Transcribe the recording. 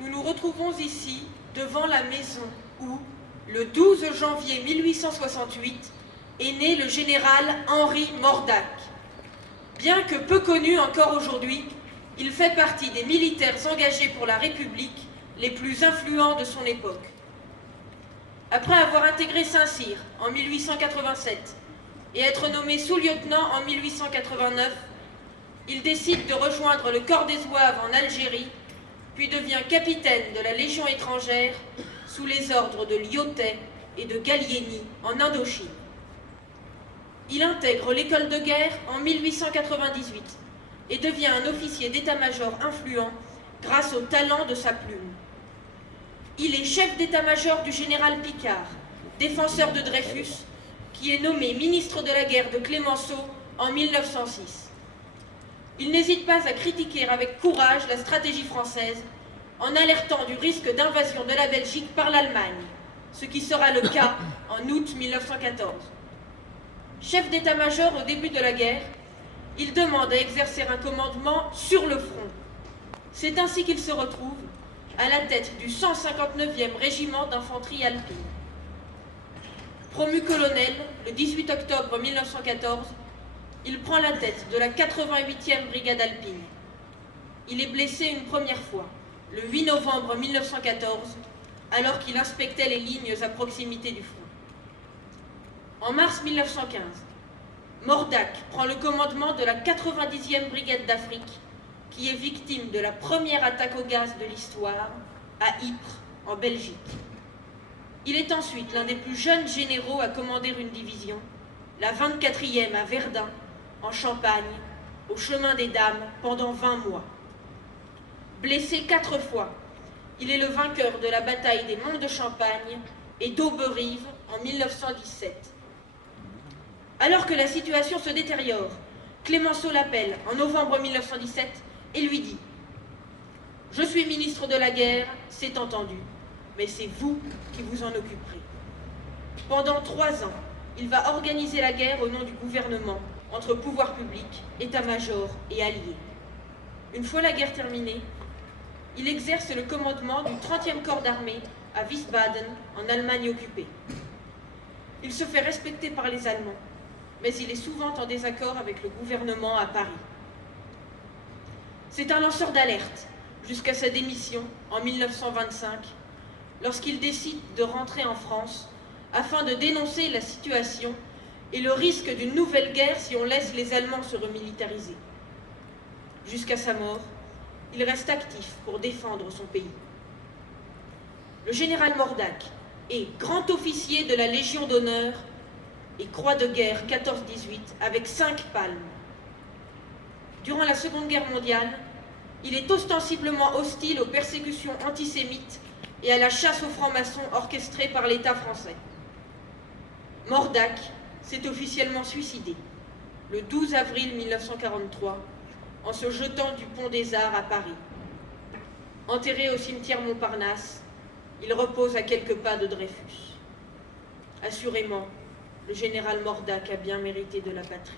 nous nous retrouvons ici devant la maison où, le 12 janvier 1868, est né le général Henri Mordac. Bien que peu connu encore aujourd'hui, il fait partie des militaires engagés pour la République les plus influents de son époque. Après avoir intégré Saint-Cyr en 1887 et être nommé sous-lieutenant en 1889, il décide de rejoindre le corps des Zouaves en Algérie, puis devient capitaine de la Légion étrangère sous les ordres de Lyautey et de Gallieni en Indochine. Il intègre l'école de guerre en 1898 et devient un officier d'état-major influent grâce au talent de sa plume. Il est chef d'état-major du général Picard, défenseur de Dreyfus, qui est nommé ministre de la guerre de Clémenceau en 1906. Il n'hésite pas à critiquer avec courage la stratégie française en alertant du risque d'invasion de la Belgique par l'Allemagne, ce qui sera le cas en août 1914. Chef d'état-major au début de la guerre, il demande à exercer un commandement sur le front. C'est ainsi qu'il se retrouve à la tête du 159e régiment d'infanterie alpine. Promu colonel le 18 octobre 1914, il prend la tête de la 88e brigade alpine. Il est blessé une première fois, le 8 novembre 1914, alors qu'il inspectait les lignes à proximité du front. En mars 1915, Mordac prend le commandement de la 90e brigade d'Afrique, qui est victime de la première attaque au gaz de l'histoire, à Ypres, en Belgique. Il est ensuite l'un des plus jeunes généraux à commander une division, la 24e à Verdun, en Champagne, au chemin des Dames, pendant 20 mois. Blessé 4 fois, il est le vainqueur de la bataille des Monts de Champagne et d'Auberive en 1917. Alors que la situation se détériore, Clémenceau l'appelle en novembre 1917 et lui dit « Je suis ministre de la guerre, c'est entendu, mais c'est vous qui vous en occuperez. » Pendant 3 ans, il va organiser la guerre au nom du gouvernement, entre pouvoir public, état-major et alliés. Une fois la guerre terminée, il exerce le commandement du 30e corps d'armée à Wiesbaden, en Allemagne occupée. Il se fait respecter par les Allemands, mais il est souvent en désaccord avec le gouvernement à Paris. C'est un lanceur d'alerte jusqu'à sa démission en 1925, lorsqu'il décide de rentrer en France afin de dénoncer la situation et le risque d'une nouvelle guerre si on laisse les Allemands se remilitariser. Jusqu'à sa mort, il reste actif pour défendre son pays. Le général Mordac est grand officier de la Légion d'honneur et croix de guerre 14-18 avec 5 palmes. Durant la Seconde Guerre mondiale, il est ostensiblement hostile aux persécutions antisémites et à la chasse aux francs-maçons orchestrée par l'État français. Mordac s'est officiellement suicidé le 12 avril 1943 en se jetant du pont des Arts à Paris. Enterré au cimetière Montparnasse, il repose à quelques pas de Dreyfus. Assurément, le général Mordac a bien mérité de la patrie.